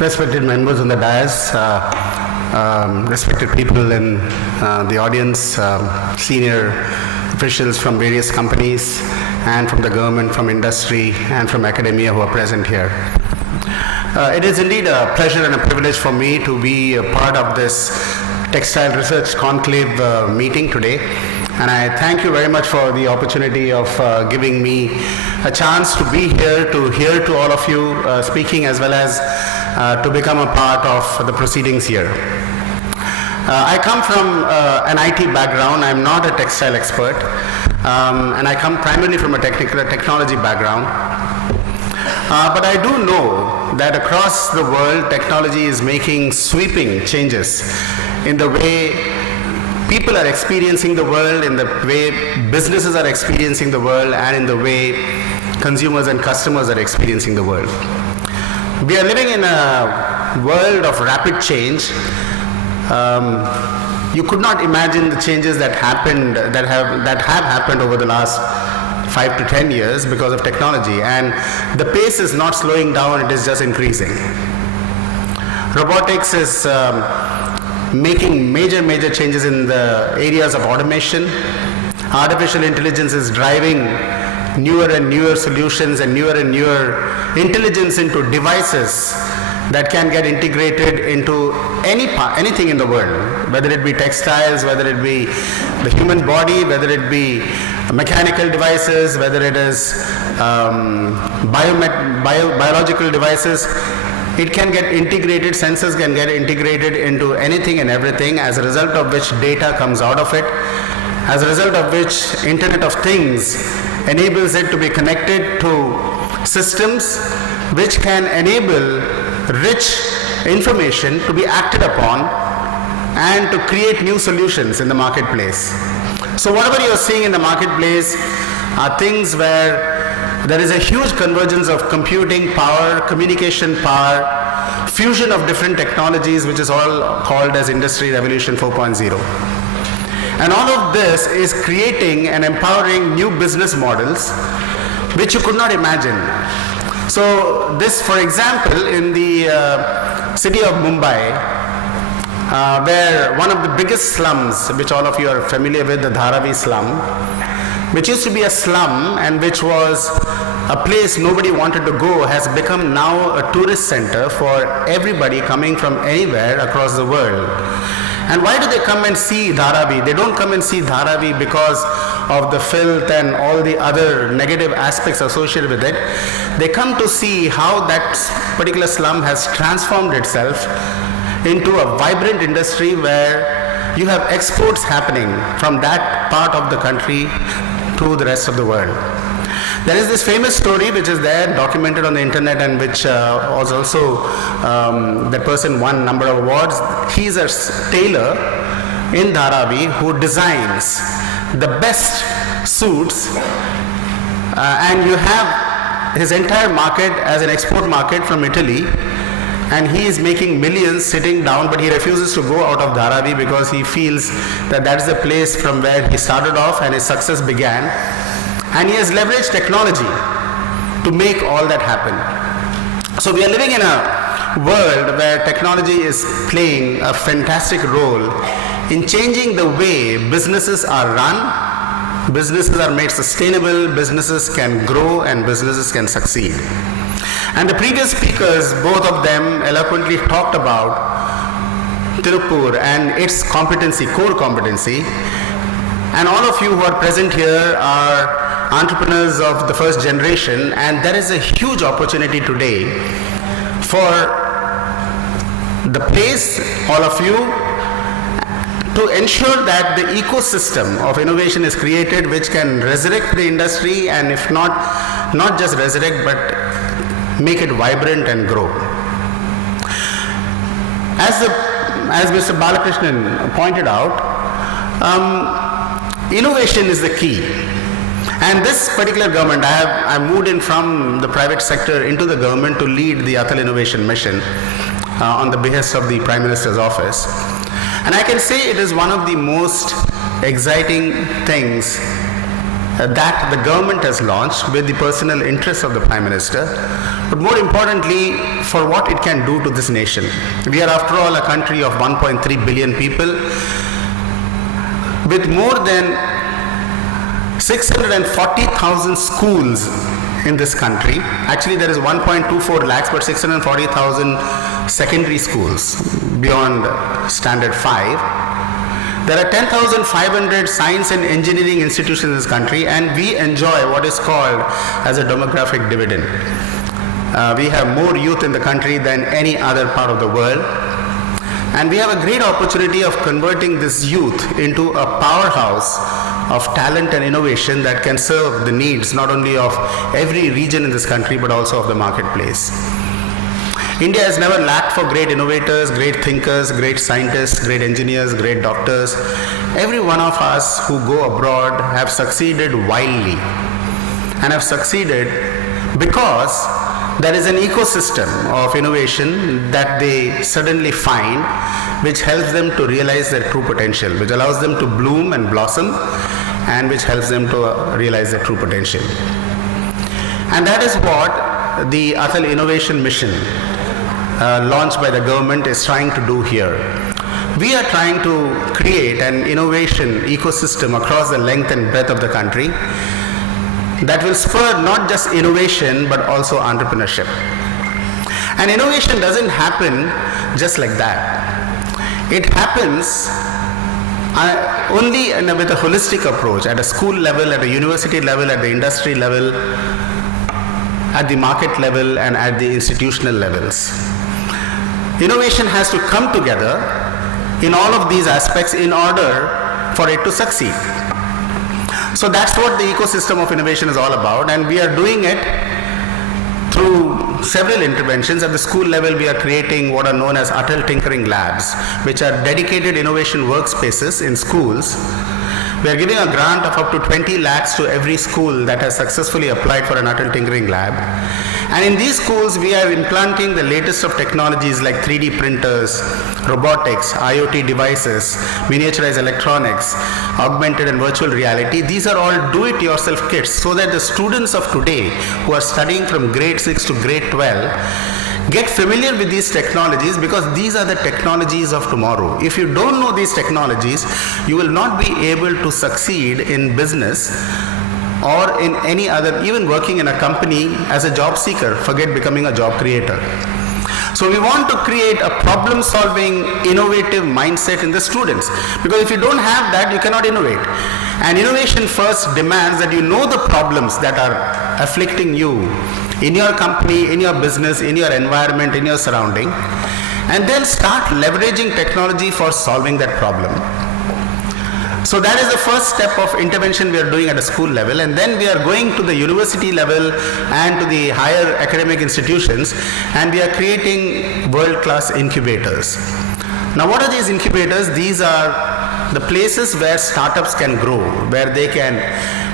respected members on the dais, respected people in the audience, senior officials from various companies and from the government, from industry and from academia who are present here. It is indeed a pleasure and a privilege for me to be a part of this Textile Research Conclave meeting today. And I thank you very much for the opportunity of giving me a chance to be here, to hear to all of you speaking, as well as to become a part of the proceedings here. I come from an IT background. I'm not a textile expert, and I come primarily from a technology background. But I do know that across the world, technology is making sweeping changes in the way people are experiencing the world, in the way businesses are experiencing the world, and in the way consumers and customers are experiencing the world. We are living in a world of rapid change. You could not imagine the changes that have happened over the last 5 to 10 years because of technology, and the pace is not slowing down, it is just increasing. Robotics is making major changes in the areas of automation. Artificial intelligence is driving newer and newer solutions and newer intelligence into devices that can get integrated into anything in the world, whether it be textiles, whether it be the human body, whether it be mechanical devices, whether it is biological devices. It can get integrated, sensors can get integrated into anything and everything, as a result of which data comes out of it, as a result of which Internet of Things enables it to be connected to systems which can enable rich information to be acted upon and to create new solutions in the marketplace. So whatever you're seeing in the marketplace are things where there is a huge convergence of computing power, communication power, fusion of different technologies, which is all called as Industry Revolution 4.0. And all of this is creating and empowering new business models which you could not imagine. So this, for example, in the city of Mumbai, where one of the biggest slums, which all of you are familiar with, the Dharavi slum, which used to be a slum and which was a place nobody wanted to go, has become now a tourist center for everybody coming from anywhere across the world. And why do they come and see Dharavi? They don't come and see Dharavi because of the filth and all the other negative aspects associated with it. They come to see how that particular slum has transformed itself into a vibrant industry where you have exports happening from that part of the country to the rest of the world. There is this famous story which is there, documented on the internet, and which was also, that person won a number of awards. He's a tailor in Dharavi who designs the best suits, and you have his entire market as an export market from Italy, and he is making millions sitting down, but he refuses to go out of Dharavi because he feels that that's the place from where he started off and his success began. And he has leveraged technology to make all that happen. So we are living in a world where technology is playing a fantastic role in changing the way businesses are run, businesses are made sustainable, businesses can grow, and businesses can succeed. And the previous speakers, both of them eloquently talked about Tirupur and its competency, core competency. And all of you who are present here are entrepreneurs of the first generation, and there is a huge opportunity today for the place, all of you, to ensure that the ecosystem of innovation is created which can resurrect the industry, and if not just resurrect, but make it vibrant and grow. As Mr. Balakrishnan pointed out, innovation is the key. And this particular government, I moved in from the private sector into the government to lead the Atal Innovation Mission on the behest of the Prime Minister's office. And I can say it is one of the most exciting things that the government has launched with the personal interest of the Prime Minister, but more importantly, for what it can do to this nation. We are, after all, a country of 1.3 billion people with more than 640,000 schools in this country. Actually, there is 1.24 lakhs, but 640,000 secondary schools beyond standard 5. There are 10,500 science and engineering institutions in this country, and we enjoy what is called as a demographic dividend. We have more youth in the country than any other part of the world, and we have a great opportunity of converting this youth into a powerhouse of talent and innovation that can serve the needs not only of every region in this country but also of the marketplace. India has never lacked for great innovators, great thinkers, great scientists, great engineers, great doctors. Every one of us who go abroad have succeeded wildly, and have succeeded because there is an ecosystem of innovation that they suddenly find, which helps them to realize their true potential, which allows them to bloom and blossom, and which helps them to realize their true potential. And that is what the Atal Innovation Mission launched by the government is trying to do here. We are trying to create an innovation ecosystem across the length and breadth of the country that will spur not just innovation but also entrepreneurship. And innovation doesn't happen just like that. It happens only with a holistic approach at a school level, at a university level, at the industry level, at the market level, and at the institutional levels. Innovation has to come together in all of these aspects in order for it to succeed. So that's what the ecosystem of innovation is all about, and we are doing it through several interventions. At the school level, we are creating what are known as Atal Tinkering Labs, which are dedicated innovation workspaces in schools. We are giving a grant of up to 20 lakhs to every school that has successfully applied for an Atal Tinkering Lab. And in these schools, we are implanting the latest of technologies like 3D printers, robotics, IoT devices, miniaturized electronics, augmented and virtual reality. These are all do-it-yourself kits, so that the students of today who are studying from grade 6 to grade 12 get familiar with these technologies, because these are the technologies of tomorrow. If you don't know these technologies, you will not be able to succeed in business or in any other, even working in a company as a job seeker, forget becoming a job creator. So we want to create a problem-solving, innovative mindset in the students, because if you don't have that, you cannot innovate. And innovation first demands that you know the problems that are afflicting you in your company, in your business, in your environment, in your surrounding, and then start leveraging technology for solving that problem. So that is the first step of intervention we are doing at a school level, and then we are going to the university level and to the higher academic institutions, and we are creating world-class incubators. Now, what are these incubators? These are the places where startups can grow, where they can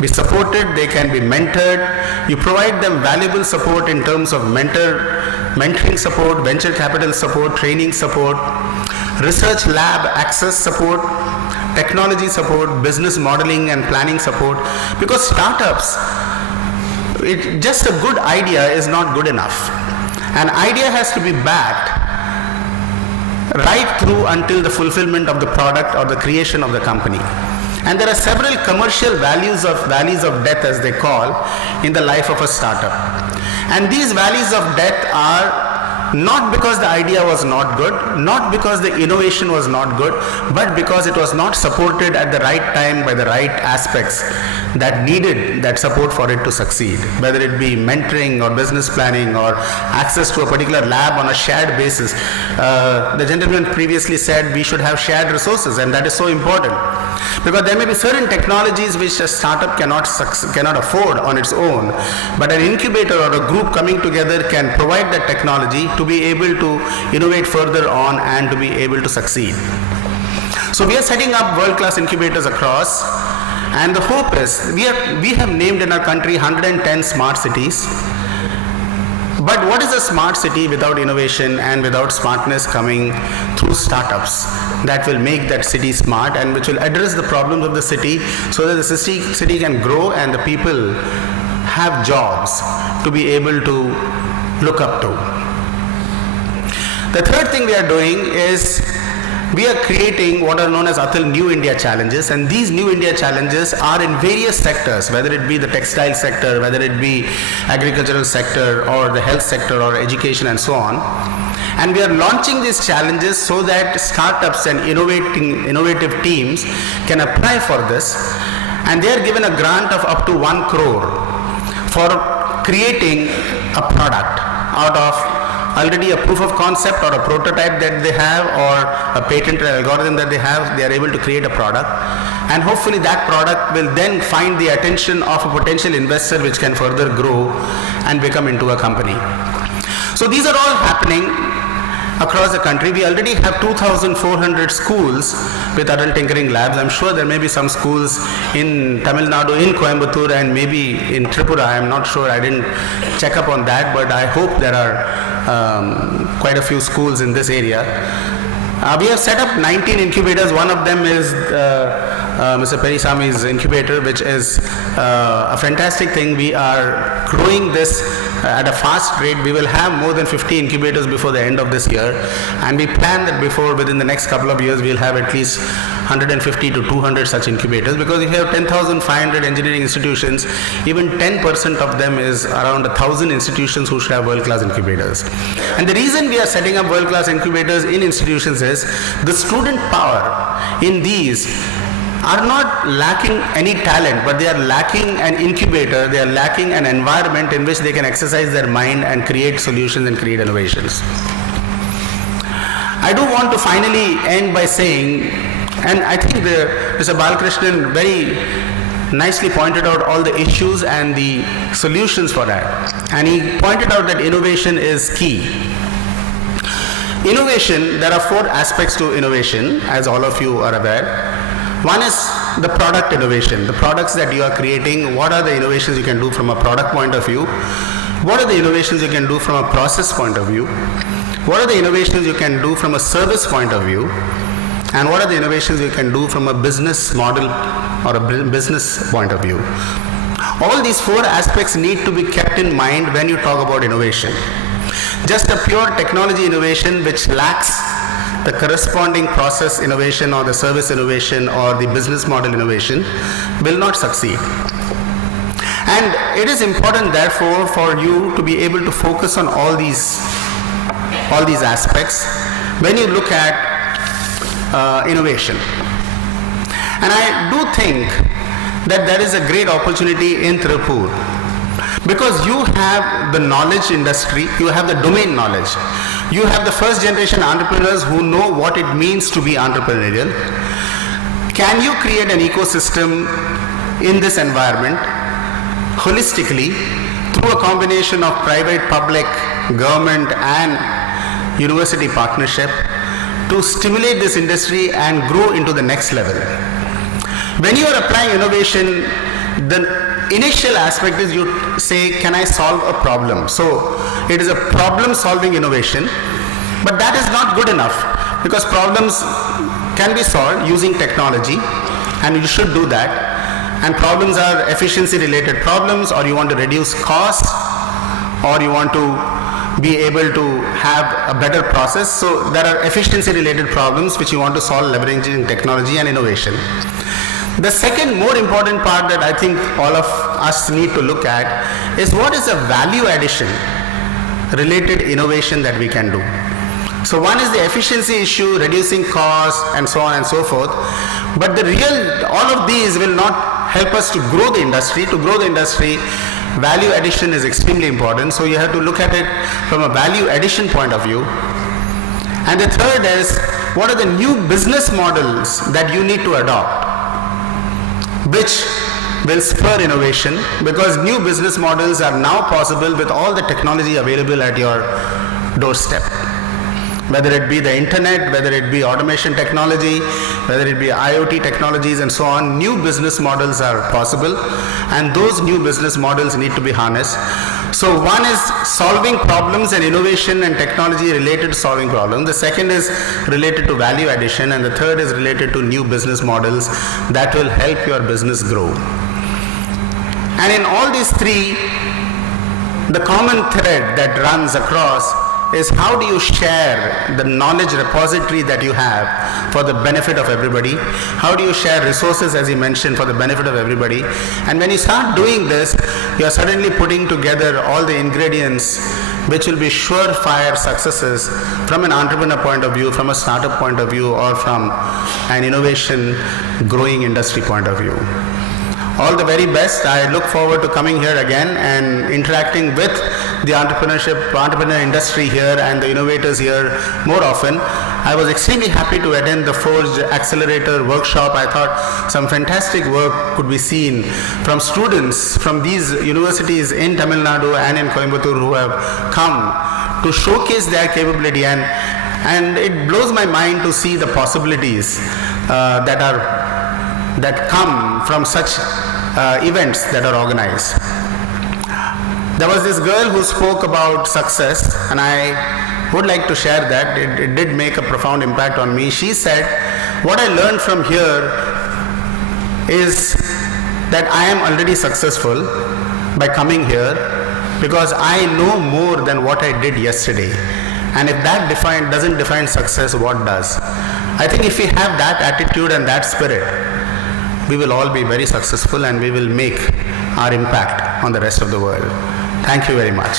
be supported, they can be mentored. You provide them valuable support in terms of mentoring support, venture capital support, training support, research lab access support, technology support, business modeling and planning support. Because startups, just a good idea is not good enough. An idea has to be backed right through until the fulfillment of the product or the creation of the company. And there are several commercial valleys of death, as they call, in the life of a startup. And these valleys of death are not because the idea was not good, not because the innovation was not good, but because it was not supported at the right time by the right aspects that needed that support for it to succeed, whether it be mentoring or business planning or access to a particular lab on a shared basis. The gentleman previously said we should have shared resources, and that is so important, because there may be certain technologies which a startup cannot afford on its own, but an incubator or a group coming together can provide that technology to be able to innovate further on and to be able to succeed. So we are setting up world-class incubators across, and the hope is we have named in our country 110 smart cities. But what is a smart city without innovation and without smartness coming through startups that will make that city smart and which will address the problems of the city, so that the city can grow and the people have jobs to be able to look up to. The third thing we are doing is we are creating what are known as Atal New India Challenges, and these New India Challenges are in various sectors, whether it be the textile sector, whether it be agricultural sector or the health sector or education and so on. And we are launching these challenges so that startups and innovative teams can apply for this, and they are given a grant of up to 1 crore for creating a product out of already a proof of concept or a prototype that they have or a patented algorithm that they have. They are able to create a product, and hopefully that product will then find the attention of a potential investor, which can further grow and become into a company. So these are all happening across the country. We already have 2,400 schools with adult tinkering labs. I'm sure there may be some schools in Tamil Nadu, in Coimbatore, and maybe in Tripura. I'm not sure, I didn't check up on that, but I hope there are quite a few schools in this area. We have set up 19 incubators. One of them is Mr. Perisami's incubator, which is a fantastic thing. We are growing this at a fast rate. We will have more than 50 incubators before the end of this year, and we plan that within the next couple of years, we'll have at least 150 to 200 such incubators, because if you have 10,500 engineering institutions, even 10% of them is around 1,000 institutions who should have world-class incubators. And the reason we are setting up world-class incubators in institutions is the student power in these are not lacking any talent, but they are lacking an incubator, they are lacking an environment in which they can exercise their mind and create solutions and create innovations. I do want to finally end by saying, and I think Mr. Balakrishnan very nicely pointed out all the issues and the solutions for that. And he pointed out that innovation is key. Innovation, there are 4 aspects to innovation, as all of you are aware. One is the product innovation, the products that you are creating. What are the innovations you can do from a product point of view? What are the innovations you can do from a process point of view? What are the innovations you can do from a service point of view? And what are the innovations you can do from a business model or a business point of view? All these 4 aspects need to be kept in mind when you talk about innovation. Just a pure technology innovation which lacks the corresponding process innovation or the service innovation or the business model innovation will not succeed. And it is important, therefore, for you to be able to focus on all these aspects when you look at innovation. And I do think that there is a great opportunity in Tirupur, because you have the knowledge industry, you have the domain knowledge. You have the first generation entrepreneurs who know what it means to be entrepreneurial. Can you create an ecosystem in this environment holistically through a combination of private, public, government and university partnership to stimulate this industry and grow into the next level? When you are applying innovation, the initial aspect is you say, can I solve a problem? So it is a problem solving innovation, but that is not good enough, because problems can be solved using technology, and you should do that. And problems are efficiency related problems, or you want to reduce costs, or you want to be able to have a better process. So there are efficiency related problems which you want to solve leveraging technology and innovation. The second more important part that I think all of us need to look at is what is the value addition related innovation that we can do. So one is the efficiency issue, reducing costs and so on and so forth, but all of these will not help us to grow the industry. To grow the industry, value addition is extremely important, so you have to look at it from a value addition point of view. And the third is, what are the new business models that you need to adopt, which will spur innovation, because new business models are now possible with all the technology available at your doorstep. Whether it be the internet, whether it be automation technology, whether it be IoT technologies and so on, new business models are possible, and those new business models need to be harnessed. So one is solving problems and innovation and technology related to solving problems. The second is related to value addition, and the third is related to new business models that will help your business grow. And in all these three, The common thread that runs across is how do you share the knowledge repository that you have for the benefit of everybody? How do you share resources, as he mentioned, for the benefit of everybody? And when you start doing this, you are suddenly putting together all the ingredients which will be surefire successes from an entrepreneur point of view, from a startup point of view, or from an innovation growing industry point of view. All the very best. I look forward to coming here again and interacting with the entrepreneur industry here and the innovators here more often. I was extremely happy to attend the Forge Accelerator workshop. I thought some fantastic work could be seen from students from these universities in Tamil Nadu and in Coimbatore who have come to showcase their capability, and it blows my mind to see the possibilities that come from such events that are organized. There was this girl who spoke about success, and I would like to share that. It did make a profound impact on me. She said, what I learned from here is that I am already successful by coming here because I know more than what I did yesterday. And if that doesn't define success, what does? I think if we have that attitude and that spirit, we will all be very successful and we will make our impact on the rest of the world. Thank you very much.